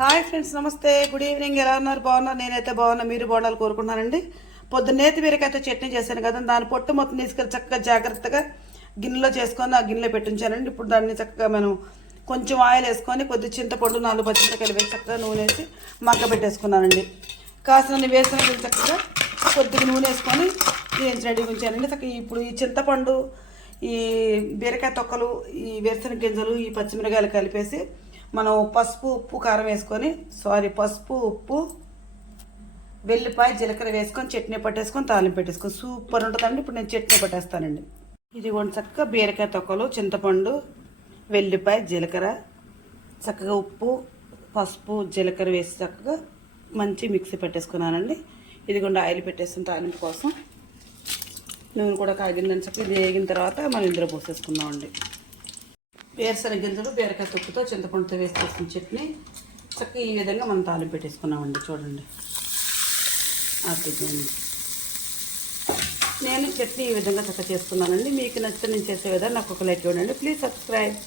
Hi friends, నమస్తే, good evening. ఎలా ఉన్నారు? బాగున్నారు? నేనైతే బాగున్నా. మీరు బాగుండాలి కోరుకుంటున్నానండి. పొద్దున్నేతి బీరకాయతో చట్నీ చేశాను కదా, దాని పొట్టు మొత్తం తీసుకెళ్ళి చక్కగా జాగ్రత్తగా గిన్నెలో చేసుకొని ఆ గిన్నెలో పెట్టించానండి. ఇప్పుడు దాన్ని చక్కగా మనం కొంచెం ఆయిల్ వేసుకొని కొద్ది చింతపండు 4 పచ్చిమిరకాయలు వేసి చక్కగా నూనె వేసి మగ్గ పెట్టేసుకున్నానండి. కాసిన వేసిన చక్కగా కొద్దిగా నూనె వేసుకొని వేయించి రెడీ ఉంచానండి. చక్కగా ఇప్పుడు ఈ చింతపండు, ఈ బీరకాయ తొక్కలు, ఈ వేరుశనగ గింజలు, ఈ పచ్చిమిరకాయలు కలిపేసి మనం పసుపు ఉప్పు కారం వేసుకొని పసుపు ఉప్పు వెల్లిపాయ జీలకర్ర వేసుకొని చట్నీ పట్టేసుకొని తాలింపు పెట్టేసుకొని సూపర్ ఉంటుందండి. ఇప్పుడు నేను చట్నీ పట్టేస్తానండి. ఇది కొంచెం చక్కగా బీరకాయ తొక్కలు, చింతపండు, వెల్లిపాయ జీలకర్ర, చక్కగా ఉప్పు పసుపు జీలకర్ర వేసి చక్కగా మంచి మిక్సీ పెట్టేసుకున్నానండి. ఇదిగోండి ఆయిల్ పెట్టేస్తాను తాలింపు కోసం. నూనె కూడా కాగిందని చక్కగా ఇది వేగిన తర్వాత మనం ఇందులో పోసేసుకుందామండి. వేరుశనగ గింజలు బీరకాయ తొక్కుతో చింతపండుతో వేసి చేసిన చట్నీ చక్కగా ఈ విధంగా మనం తాలింపు పెట్టేసుకున్నామండి. చూడండి, అర్థమైంది. నేను చట్నీ ఈ విధంగా చక్కగా చేసుకున్నానండి. మీకు నచ్చితే నేను చేసే విధంగా నాకు ఒక లైక్ ఇవ్వండి. Please subscribe.